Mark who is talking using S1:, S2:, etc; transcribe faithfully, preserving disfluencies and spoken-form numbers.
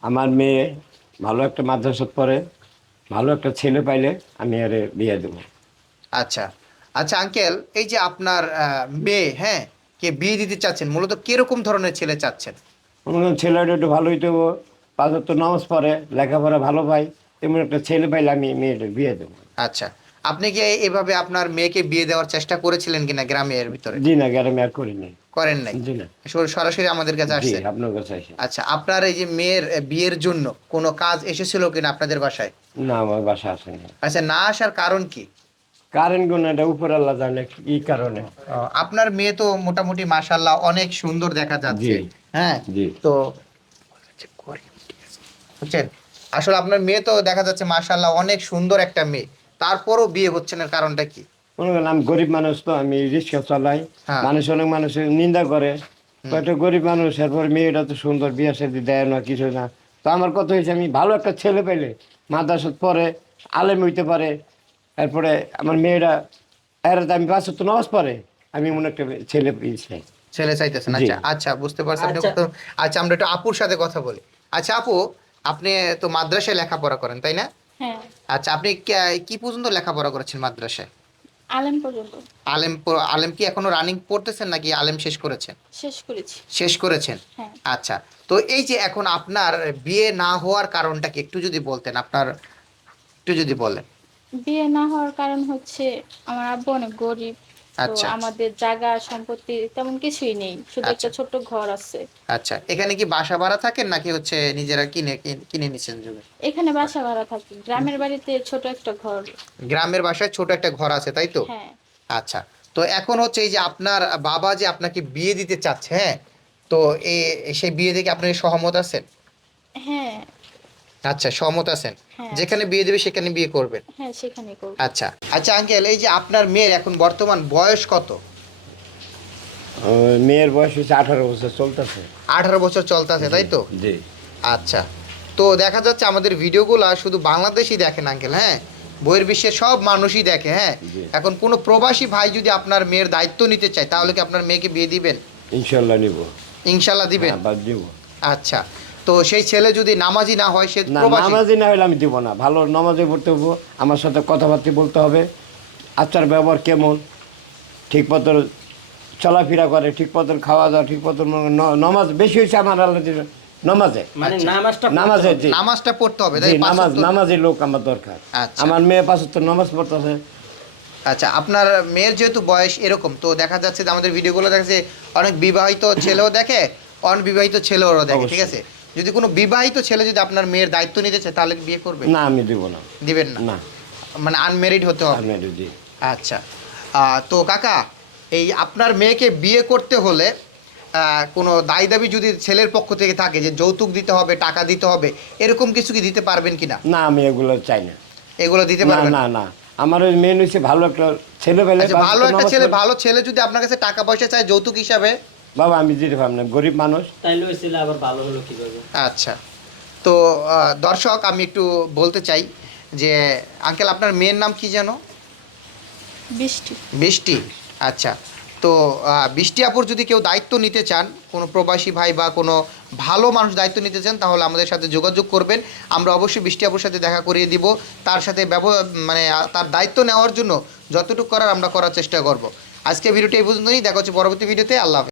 S1: আমার মেয়ে ভালো একটা মাদ্রাসাত পড়ে, ভালো একটা ছেলে পাইলে আমি আরে বিয়ে দেবো।
S2: আচ্ছা আচ্ছা আঙ্কেল, এই যে আপনার আহ, মেয়ে, হ্যাঁ, কে বিয়ে দিতে চাচ্ছেন, মূলত কিরকম ধরনের ছেলে চাচ্ছেন?
S1: মনে করেন ছেলেটা একটু ভালো হইতে হবো, পাঁচ ওয়াক্ত নামাজ পড়ে, লেখাপড়া ভালো পাই, তেমন একটা ছেলে পাইলে আমি মেয়েটা বিয়ে দেবো।
S2: আচ্ছা, আপনি কি এভাবে আপনার মেয়েকে বিয়ে দেওয়ার চেষ্টা করেছিলেন কিনা গ্রামের ভিতরে?
S1: জি না, গ্রামে আর করিনি।
S2: করেন নাই?
S1: জি না।
S2: সর- সরাসরি আমাদের কাছে
S1: জি,
S2: আসছেন?
S1: আপনার কাছে আসি।
S2: আচ্ছা, আপনার এই যে মেয়ের আহ, বিয়ের জন্য কোনো কাজ এসেছিল কিনা আপনাদের বাসায়?
S1: না, আমার বাসা আসেনি।
S2: আচ্ছা, না আসার কারণ কি?
S1: কারেন্ট গুণ এটা উপর আল্লাহ জানে কি কারণে।
S2: আহ, আপনার মেয়ে তো মোটামুটি মাশাআল্লাহ অনেক সুন্দর দেখা
S1: জি।
S2: যাচ্ছে। হ্যাঁ।
S1: জি।
S2: তো বুঝছেন, আসলে আপনার মেয়ে তো দেখা যাচ্ছে মাশাআল্লাহ অনেক সুন্দর একটা মেয়ে, তারপরও বিয়ে হচ্ছে না, কারণটা কি?
S1: মনে করেন আমি গরিব মানুষ, তো আমি রিক্সা চালাই।
S2: হ্যাঁ।
S1: মানুষ অনেক মানুষ নিন্দা করে,
S2: হুম।
S1: কয়টা গরিব মানুষ, এরপর মেয়েটা তো সুন্দর, বিয়ে শাদী দেয় না, কিছু না। তো আমার কথা হয়েছে আমি ভালো একটা ছেলে পেলে, মাদ্রাসাত পড়ে, আলেম হইতে পারে, এরপরে আমার মেয়েরা এর আমি পাঁচ ওয়াক্ত নামাজ পড়ে, আমি মনে একটা ছেলে পেয়েছি।
S2: ছেলে চাইতেছেন?
S1: জি।
S2: আচ্ছা আচ্ছা, বুঝতে পারছি আপনি
S3: আচ্ছা।
S2: কত- আচ্ছা, আমরা একটু আপুর সাথে কথা বলি। আচ্ছা আপু, আপনি তো মাদ্রাসায় লেখাপড়া করেন তাই না?
S3: হ্যাঁ,
S2: আচ্ছা, আপনি কে- কি পর্যন্ত লেখাপড়া করেছেন মাদ্রাসায়?
S3: আলেম পর্যন্ত
S2: আলেম প- আলেম কি এখনো রানিং পড়তেছেন নাকি আলেম শেষ করেছেন?
S3: শেষ করেছি।
S2: শেষ করেছেন।
S3: হ্যাঁ,
S2: আচ্ছা, তো এই যে এখন আপনার বিয়ে না হওয়ার কারণটা কি একটু যদি বলতেন, আপনার একটু যদি বলেন।
S3: বিয়ে না হওয়ার কারণ হচ্ছে আমার আব্বু অনেক গরিব। তো
S2: আচ্ছা
S3: আমাদের জায়গা সম্পত্তি তেমন কিছুই নেই, শুধু
S2: আচ্ছা
S3: একটা ছোট্ট ঘর আছে।
S2: আচ্ছা, এখানে কি বাসা ভাড়া থাকেন নাকি হচ্ছে নিজেরা কিনে কিনে কিনে নিছেন জমি?
S3: এখানে বাসা ভাড়া থাকি, গ্রামের বাড়িতে ছোট একটা ঘর।
S2: গ্রামের বাসায় ছোট একটা ঘর আছে তাই তো?
S3: হ্যাঁ।
S2: আচ্ছা, তো এখন হচ্ছে এই যে আপনার বাবা যে আপনাকে বিয়ে দিতে চাচ্ছে, হ্যাঁ, তো এই সেই বিয়ে থেকে আপনি সহমত আছেন?
S3: হ্যাঁ।
S2: আচ্ছা, সহমত আছেন,
S3: হ্যাঁ
S2: যেখানে
S3: আছি।
S2: বিয়ে দেবে সেখানে বিয়ে করবেন?
S3: হ্যাঁ, সেখানে করব।
S2: আচ্ছা আচ্ছা আঙ্কেল, এই যে আপনার মেয়ের এখন বর্তমান বয়স কত?
S1: ও, মেয়ের বয়স হচ্ছে আঠারো বছর চলতেছে।
S2: আঠারো বছর চলতেছে তাই তো?
S1: জি।
S2: আচ্ছা, তো দেখা যাচ্ছে আমাদের ভিডিওগুলো শুধু বাংলাদেশই দেখেন আঙ্কেল, হ্যাঁ, বইয়ের বিশ্বের সব মানুষই দেখে, হ্যাঁ।
S1: জি।
S2: এখন কোনো প্রবাসী ভাই যদি আপনার মেয়ের দায়িত্ব নিতে চায় তাহলে কি আপনার মেয়েকে বিয়ে দিবেন?
S1: ইনশাল্লাহ নিব।
S2: ইনশাল্লাহ দিবেন?
S1: হ্যাঁ, বাদ দিব।
S2: আচ্ছা, তো সেই ছেলে যদি নামাজি না হয়, সে
S1: না,
S2: প্রবাসী?
S1: নামাজি না হলে আমি দিব না। ভালো নামাজে পড়তে হবো, আমার সাথে কথাবার্তা বলতে হবে, আচার ব্যবহার কেমন, ঠিক মতো চলাফেরা করে, ঠিক মতো খাওয়া দাওয়া, ঠিক মতো নামাজ বেশি হয়েছে আমার আল্লাহ দিলে নামাজে।
S3: মানে
S2: আচ্ছা।
S3: নামাজটা
S1: নামাজে জি।
S2: নামাজটা পড়তে হবে
S1: জি,
S2: তাই? পাঁচ
S1: নামাজ,
S2: ওয়াক্ত-
S1: নামাজি লোক আমার দরকার।
S2: আচ্ছা।
S1: আমার মেয়ে পাঁচ ওয়াক্ত নামাজ পড়তেছে।
S2: আচ্ছা, আপনার মেয়ের যেহেতু বয়স এরকম, তো দেখা যাচ্ছে যে আমাদের ভিডিওগুলো দেখা যাচ্ছে অনেক বিবাহিত ছেলেও দেখে, অনবিবাহিত ছেলেও দেখে, ঠিক আছে? যদি কোনো বিবাহিত ছেলে যদি আপনার মেয়ের দায়িত্ব নিতে চায় তাহলে কি বিয়ে করবে?
S1: না, আমি দিব না।
S2: দিবেন না?
S1: না,
S2: মানে আনমেরিড হতে হবে?
S1: আমি জি।
S2: আচ্ছা, আহ, তো কাকা, এই আপনার মেয়েকে বিয়ে করতে হলে আহ, কোনো দায় দাবি যদি ছেলের পক্ষ থেকে থাকে যে যৌতুক দিতে হবে, টাকা দিতে হবে, এরকম কিছু কি দিতে পারবেন কিনা?
S1: না, আমি এগুলো চাই না।
S2: এগুলো দিতে
S1: না
S2: পারবেন
S1: না
S2: না?
S1: না, আমার ওই মেন হচ্ছে ভালো একটা ছেলে পেলে।
S2: আচ্ছা, ভালো একটা ছেলে, ভালো ছেলে যদি আপনার কাছে টাকা পয়সা চায় যৌতুক হিসাবে?
S1: বাবা আমি দিতে পারব না, গরিব মানুষ।
S4: তাইলে ওই ছেলে আবার ভালো হলো কিভাবে?
S2: আচ্ছা, তো আহ, দর্শক আমি একটু বলতে চাই যে আঙ্কেল, আপনার মেয়ের নাম কি যেন?
S3: বৃষ্টি।
S2: বৃষ্টি। আচ্ছা, তো আহ, বৃষ্টি আপুর যদি কেউ দায়িত্ব নিতে চান, কোনো প্রবাসী ভাই বা কোনো ভালো মানুষ দায়িত্ব নিতে চান, তাহলে আমাদের সাথে যোগাযোগ করবেন। আমরা অবশ্যই বৃষ্টি আপুর সাথে দেখা করিয়ে দিব, তার সাথে ব্যবহার মানে আহ, তার দায়িত্ব নেওয়ার জন্য যতটুকু করার আমরা করার চেষ্টা করব। আজকে ভিডিওটি এই পর্যন্তই, দেখা হচ্ছে পরবর্তী ভিডিওতে। আল্লাহ হাফেজ।